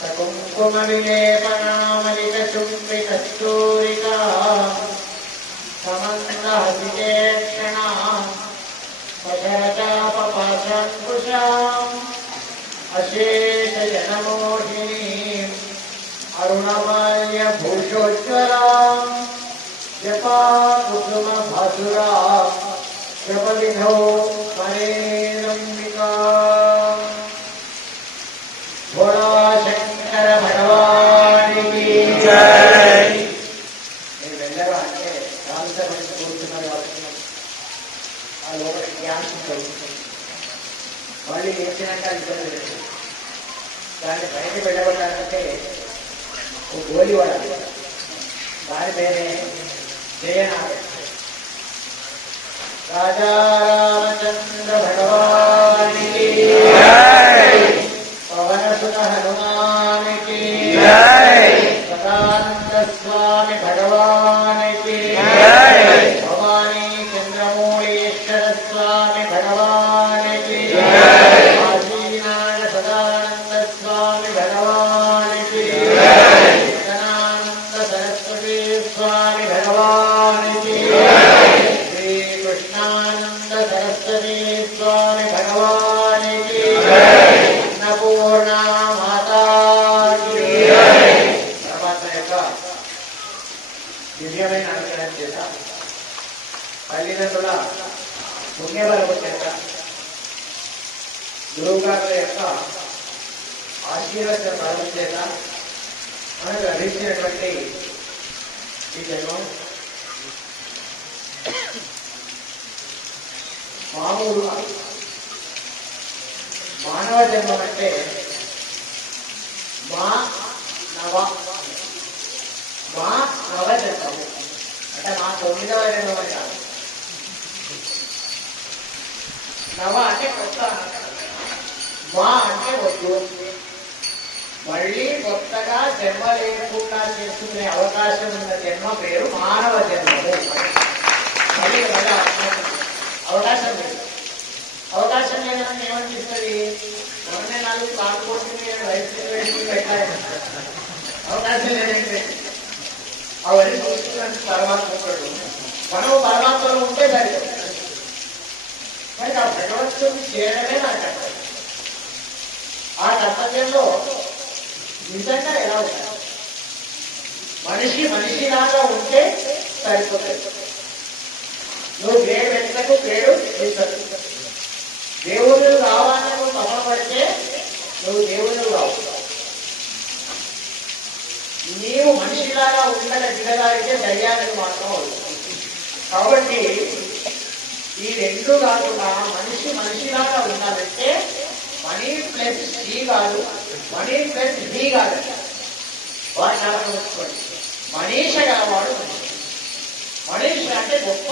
सकुङ्कुमविलेपनामलितचुम्बिकस्तूरिका समन्दहसितेक्षणा पशरचापपाशाङ्कुशाम् अशेषजनमोहिनीम् अरुणमाल्यभूषोज्ज्वलाम् जपा कुसुमभासुरा जपविधौ परेरम्बिका भोराश మీరు వెళ్ళరు అంటే రామసభ కూర్చున్నారు కాబట్టి ఆ లోపల గ్యాస్ ఉంటుంది మళ్ళీ లేచినాక ఇబ్బంది లేదు దాన్ని బయట వెళ్ళగొట్టాలంటే ఓ గోలి వాడాలి దాని పేరే జయనాథ్ రాజా ఆశీర్వచన బలం చేత మనకు లభించినటువంటి ఈ జన్మం. మామూలుగా మానవ జన్మం అంటే మా నవ మా నవ జన్మము. అంటే మా తొమ్మిదవ జన్మం అని కాదు. నవ అంటే కొత్త మా అంటే వద్దు. మళ్ళీ కొత్తగా జన్మ లేకుండా చేసుకునే అవకాశం ఉన్న జన్మ పేరు మానవ జన్మము. మళ్ళీ అవకాశం లేదు. అవకాశం లేదని ఏమనిపిస్తుంది మొన్నే నాలుగు కాకపోతే మీరు వయసు వేసి పెట్టాలి అవకాశం లేదంటే అవన్నీ చూస్తున్నాను పరమాత్మ ఉంటాడు మనం పరమాత్మలో ఉంటే సరిపోతుంది మరి ఆ భగవంతుని చేయడమే నా కర్తవ్యం. ఆ కర్తవ్యంలో నిజంగా ఎలా ఉంటారు? మనిషి మనిషిలాగా ఉంటే సరిపోతుంది నువ్వు పేరు వెంటకు పేరు నిజం దేవుడు కావాలని నువ్వు తపన నువ్వు దేవుడు రావు నీవు మనిషిలాగా ఉండగలిగితే దయ్యానికి మాత్రం అవుతుంది కాబట్టి ఈ రెండు కాకుండా మనిషి మనిషిలాగా ఉండాలంటే మనీ ప్లస్ డి కాదు. మనీ ప్లస్ డి కాదు వాడు చాలా వచ్చుకోండి మనీష గలవాడు మనీష అంటే గొప్ప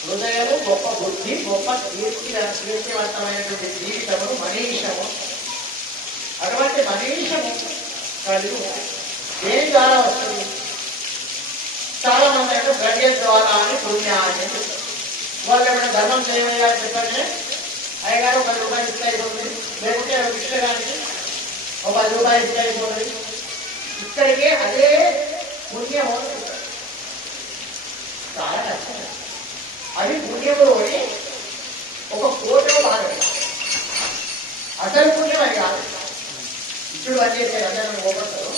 హృదయము గొప్ప బుద్ధి గొప్ప కీర్తి కీర్తివంతమైనటువంటి జీవితము మనీషము అటువంటి మనీషము కలిగి దేని ద్వారా వస్తుంది చాలా మంది అంటే ద్రవ్య ద్వారా అని పుణ్యాన్ని అని వాళ్ళు ఏమైనా ధర్మం చేయమయ్యా చెప్పండి? అయ్యగారు ఒక రూపాయలు ఇస్తే అయిపోతుంది. లేకుంటే ఒక ఇష్టగానికి ఒక పది రూపాయలు ఇస్తే అయిపోతుంది. ఇక్కడికే అదే పుణ్యం చాలా కష్టం. అది పుణ్యములోని ఒక కోటో భాగం. అసలు పుణ్యం అది కాదు. ఇప్పుడు పనిచేసే అందరం అందరూ కోపడతారు.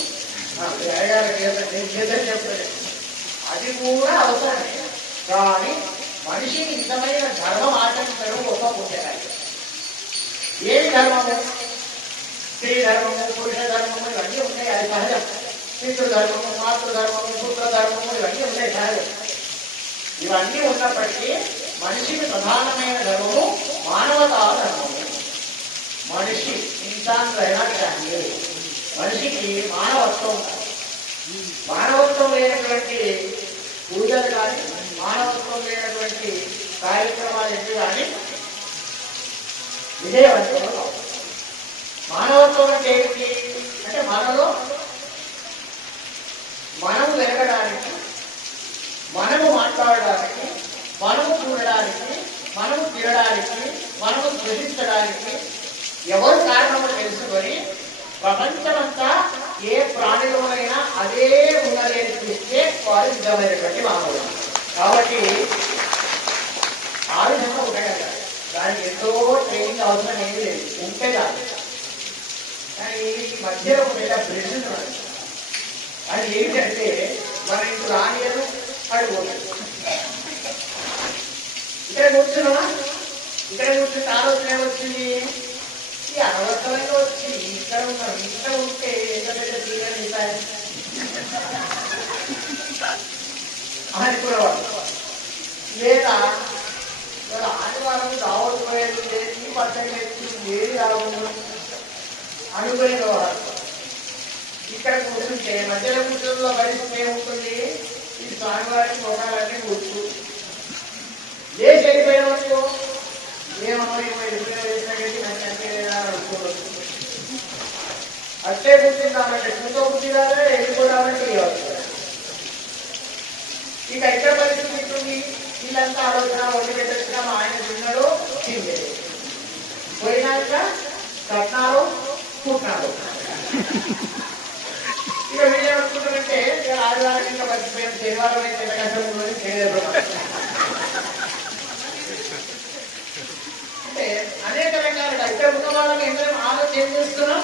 అయ్యగారు చేద్దాం చెప్తారు అది కూడా అవసరమే. కానీ మనిషి నిజమైన ధర్మం ఆచరించడం గొప్ప పుణ్యకార్యం. ఏమి ధర్మము స్త్రీ ధర్మము పురుష ధర్మము ఇవన్నీ ఉన్నాయి అది సహజం పితృధర్మము మాతృధర్మము పుత్రధర్మము ఇవన్నీ ఉంటాయి సహజం ఇవన్నీ ఉన్నప్పటికీ మనిషికి ప్రధానమైన ధర్మము మానవతా ధర్మము మనిషి ఇన్సాన్ రహణాన్ని మనిషికి మానవత్వం మానవత్వం లేనటువంటి పూజలు కానీ మానవత్వం లేనటువంటి కార్యక్రమాలు ఎన్ని కానీ విజయవంతంలో మానవత్వం అంటే ఏంటి అంటే మనలో మనము వెలగడానికి మనము మాట్లాడడానికి మనము చూడడానికి మనము తినడానికి మనము స్పృశించడానికి ఎవరు కారణమో తెలుసుకొని ప్రపంచమంతా ఏ ప్రాణిలోనైనా అదే ఉన్నది చూస్తే వారు నిజమైనటువంటి మానవుడు కాబట్టి ఆ విధంగా ఉండగలగాలి దానికి ఎంతో ట్రైనింగ్ అవసరం ఏమీ లేదు. ఉంటే కాదు కానీ మధ్యలో ఒక బ్రిడ్జ్ ఉన్నది అది ఏమిటంటే మన ఇంట్లో రానియను పడిపోతాడు ఇక్కడ కూర్చున్నా ఇక్కడ కూర్చుంటే ఆలోచన ఏమొచ్చింది ఈ అనవసరంగా వచ్చి ఇక్కడ ఉన్నాం ఇక్కడ ఉంటే ఎంత పెద్ద తీరని ఇస్తాయి అనుకునేవాడు లేదా ఆదివారం దావత్ పోయేది లేదు ఈ పచ్చడి తెచ్చి ఏది రావడం ఇక్కడ కూర్చుంటే మధ్యలో కూర్చున్న పరిస్థితి ఏముంటుంది? ఈ స్వామివారికి మొహాలన్నీ కూర్చు. ఏ చనిపోయినట్టు ఏమన్నా ఏమో వెళ్ళిపోయిన వేసిన నాకు అనిపించలేదా అనుకోవచ్చు అట్లే కూర్చుందామంటే కూతో కూర్చున్నారా వెళ్ళిపోవడానికి ఇక ఎక్కడ పరిస్థితి ఉంటుంది వీళ్ళంతా ఆలోచన వండి పెట్టొచ్చిన మా ఆయన తిన్నాడు తినలేదు పోయినాక కట్నాలు పుట్టినాడు ఇక వీళ్ళు ఏమనుకుంటారంటే ఇక ఆదివారం ఇంకా మర్చిపోయాం శనివారం అయితే కష్టం చేయలేదు అంటే అనేక రకాలుగా ఇక్కడ ఉన్న వాళ్ళని ఎందరం ఆలోచన ఏం చేస్తున్నాం?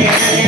Thank you.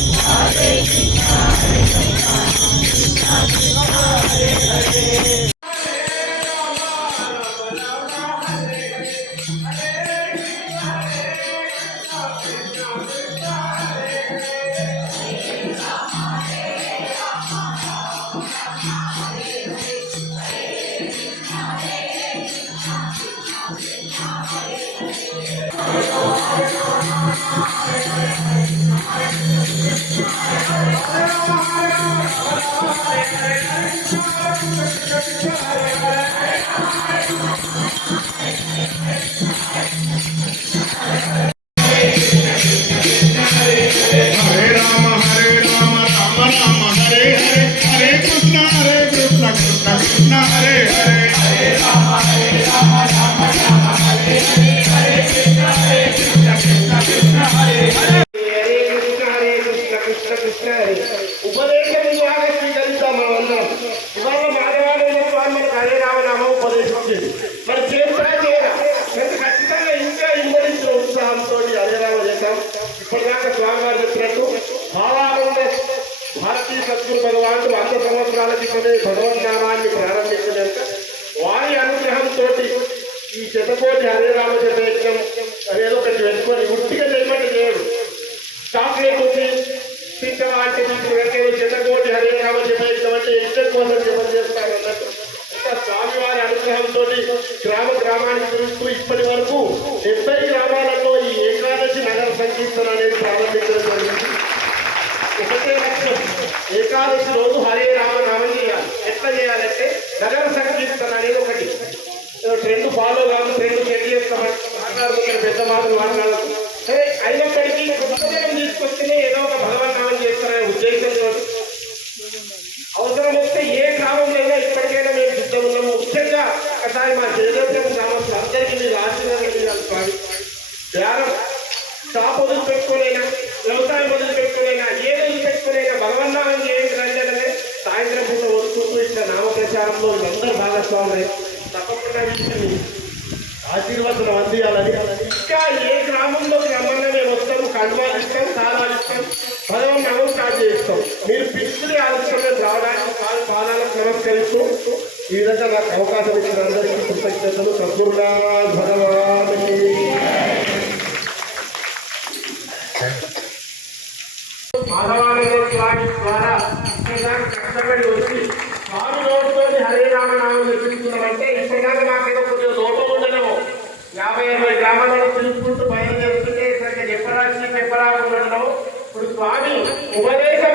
హరే యజ్ఞం అన్నట్టు? ఇంకా స్వామివారి అనుగ్రహంతో గ్రామ గ్రామానికి తిరుగుతూ ఇప్పటి వరకు డెబ్బై గ్రామాలలో ఈ ఏకాదశి నగర సంకీర్తన అనేది ప్రారంభించడం జరిగింది. ఒకటే లక్ష్యం ఏకాదశి రోజు హరే రామ నామం చేయాలి. ఎట్లా చేయాలంటే నగర సంకీర్తన అనేది ఒకటి. ట్రెండ్ ఫాలో కాదు ట్రెండ్ సెట్ చేస్తామని మాట్లాడుతున్నారు పెద్ద మాటలు మాట్లాడదు సరే అయినప్పటికీ పుస్తకం తీసుకొస్తేనే ఏదో ఒక భగవన్ నామం చేస్తారనే ఉద్దేశంతో అవసరం వస్తే ఏ గ్రామంలో అయినా ఇప్పటికైనా మేము సిద్ధం ఉన్నాము ముఖ్యంగా ఒకసారి మా జయదర్శన గ్రామస్తులు అందరికీ మీరు ఆశీర్వాదం స్వామి బేరం. షాప్ వదిలి పెట్టుకోలేనా? వ్యవసాయం వదిలి పెట్టుకోలేనా? ఏ వదిలి పెట్టుకోలేనా? భగవన్నామం చేయండి రండి అంటే సాయంత్రం పూట వదులుకుంటూ ఇచ్చిన నామ ప్రచారంలో వీళ్ళందరూ భాగస్వాములై తప్పకుండా ఆశీర్వచనం అందియాలని. ఇంకా ఏ గ్రామంలోకి రమ్మన్నా మేము వస్తాము. కండువాలు ఇస్తాం తాళాలు ఇస్తాం భగవన్ నామం స్టార్ట్ చేస్తాం. మీరు ఆలస్యం మేము రావడానికి పాద పాదాలకు నమస్కరిస్తూ ఈ విధంగా నాకు అవకాశం ఇచ్చిన అందరికీ కృతజ్ఞతలు. సద్గురునాథ్ ద్వారా కష్టపడి వచ్చి ఆరు నోటితో హరినామనామం నిర్మించడమంటే ఇప్పటిదాకా నాకేదో కొంచెం లోపం ఉండలేము యాభై అరవై గ్రామాలను పిలుచుకుంటూ బయలుదేరుతుంటే ఇక్కడికి చెప్పరాసి చెప్పరాకుండా ఇప్పుడు స్వామి ఉపదేశం